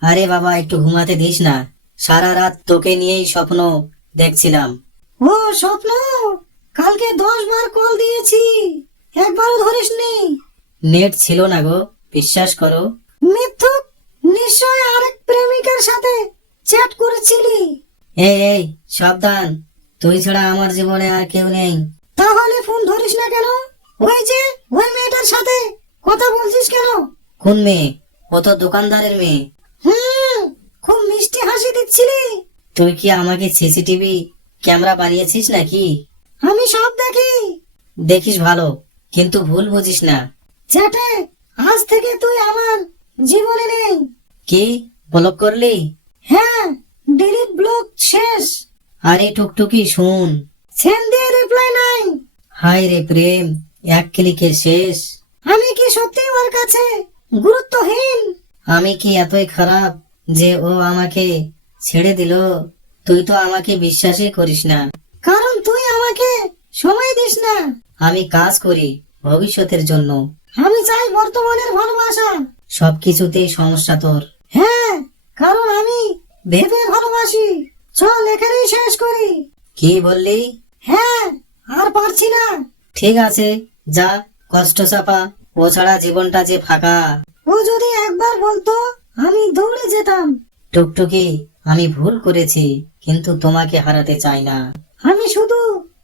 আরে বাবা একটু ঘুমাতে দিস না। সারা রাত তোকে নিয়েই স্বপ্ন দেখছিলাম। ও স্বপ্ন? কালকে দশ বার কল দিয়েছি। একবারও ধরিসনি। নেট ছিল না গো বিশ্বাস করো। মিথ্যুক নিশ্চয় আরেক প্রেমিকার সাথে চ্যাট করেছিলি। এই এই সাবধান। তুই ছাড়া আমার জীবনে আর কেউ নেই। তাহলে ফোন ধরিস না কেন? ওই যে ওই মেয়েটার সাথে কথা বলছিস কেন? কোন মেয়ে? ও তো দোকানদারের মেয়ে। হুম খুব মিষ্টি হাসি দিচ্ছিলি। তুই কি আমাকে সিসিটিভি ক্যামেরা বানিয়েছিস নাকি? আমি সব দেখি। দেখিস ভালো কিন্তু ভুল বুঝিস না। চ্যাটে আজ থেকে তুই আমার জীবনে নেই। কি ব্লক করলি? হ্যাঁ ডিলিট ব্লক শেষ। আরে টুকটুকি শুন। সেন্ড দিয়ে রিপ্লাই নাই। হাই রে প্রেম এক ক্লিকে শেষ। আমি কি সত্যি ওর কাছে গুরুত্বহীন। আমি কি এতই খারাপ যে ও আমাকে ছেড়ে দিল? তুই তো আমাকে বিশ্বাসই করিস না। কারণ তুই আমাকে সময় দিস না। আমি কাজ করি ভবিষ্যতের জন্য। আমি চাই বর্তমানের ভালোবাসা। সবকিছুতেই সমস্যা তোর। হ্যাঁ কারণ আমি ভেবে ভালোবাসি। চল এখানেই শেষ করি। কি বললি? হ্যাঁ আর পারছি না। ঠিক আছে যা কষ্ট চাপা। ও ছাড়া জীবনটা যে ফাঁকা। ও যদি একবার বলতো আমি দৌড়ে যেতাম। টুকটুকি আমি ভুল করেছি কিন্তু তোমাকে হারাতে চাই না। আমি শুধু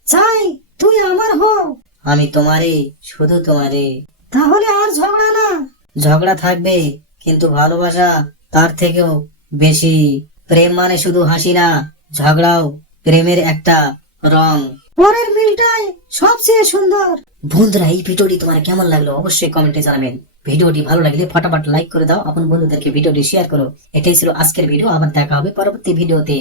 চাই তুই আমার হো আমি তোমারে শুধু তোমারে তাহলে আর ঝগড়া না। ঝগড়া থাকবে কিন্তু ভালোবাসা তার থেকেও বেশি। প্রেম মানে শুধু হাসি না ঝগড়াও প্রেমের একটা রং। পরের মিলটাই সবচেয়ে সুন্দর। বন্ধুরা, এই ভিডিওটি তোমার কেমন লাগল অবশ্যই কমেন্টে জানাবেন। ভিডিওটি ভালো লাগলে ফটাফট লাইক করে দাও। আপন বন্ধুদেরকে ভিডিওটি শেয়ার করো। এটাই ছিল আজকের ভিডিও আবার দেখা হবে পরবর্তী ভিডিওতে